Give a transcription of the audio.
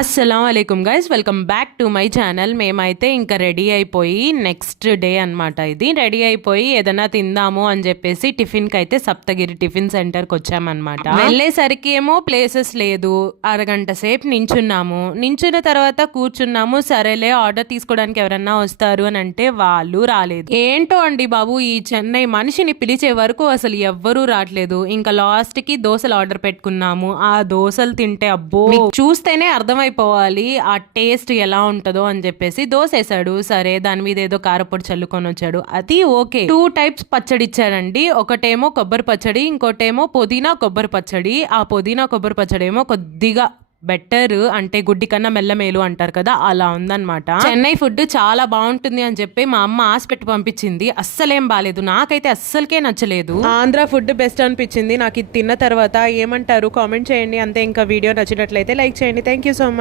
అస్సలాముఅలైకుం guys, welcome back to my channel. మేమైతే ఇంకా ready అయిపోయి నెక్స్ట్ డే అనమాట. ఇది రెడీ అయిపోయి ఏదైనా తిందాము అని చెప్పేసి టిఫిన్కి అయితే సప్తగిరి టిఫిన్ సెంటర్కి వచ్చామన్నమాట. వెళ్ళేసరికి ఏమో ప్లేసెస్ లేదు, అరగంట సేపు నించున్న తర్వాత కూర్చున్నాము. సరేలే ఆర్డర్ తీసుకోవడానికి ఎవరన్నా వస్తారు అని అంటే వాళ్ళు రాలేదు. ఏంటో అండి బాబు, ఈ చెన్నై మనిషిని పిలిచే వరకు అసలు ఎవ్వరూ రావట్లేదు. ఇంకా లాస్ట్ కి దోశలు ఆర్డర్ పెట్టుకున్నాము. ఆ దోశలు తింటే అబ్బో చూస్తేనే అయిపోవాలి ఆ టేస్ట్ ఎలా ఉంటుందో అని చెప్పేసి దోశ వేసాడు. సరే, దాని మీద ఏదో కారపొడి చల్లుకొని వచ్చాడు. అది ఓకే. 2 టైప్స్ పచ్చడి ఇచ్చాడండి. ఒకటేమో కొబ్బరి పచ్చడి, ఇంకోటేమో పుదీనా కొబ్బరి పచ్చడి. ఆ పుదీనా కొబ్బరి పచ్చడి ఏమో కొద్దిగా బెటర్, అంటే గుడ్డి కన్నా మెల్లమేలు అంటారు కదా, అలా ఉందన్నమాట. చెన్నై ఫుడ్ చాలా బాగుంటుంది అని చెప్పి మా అమ్మ ఆశ పెట్టి పంపించింది. అస్సలేం బాలేదు, నాకైతే అస్సలకే నచ్చలేదు. ఆంధ్ర ఫుడ్ బెస్ట్ అనిపించింది నాకు. ఇది తిన్న తర్వాత ఏమంటారు కామెంట్ చేయండి. అంతే, ఇంకా వీడియో నచ్చినట్లయితే లైక్ చేయండి. Thank you so much.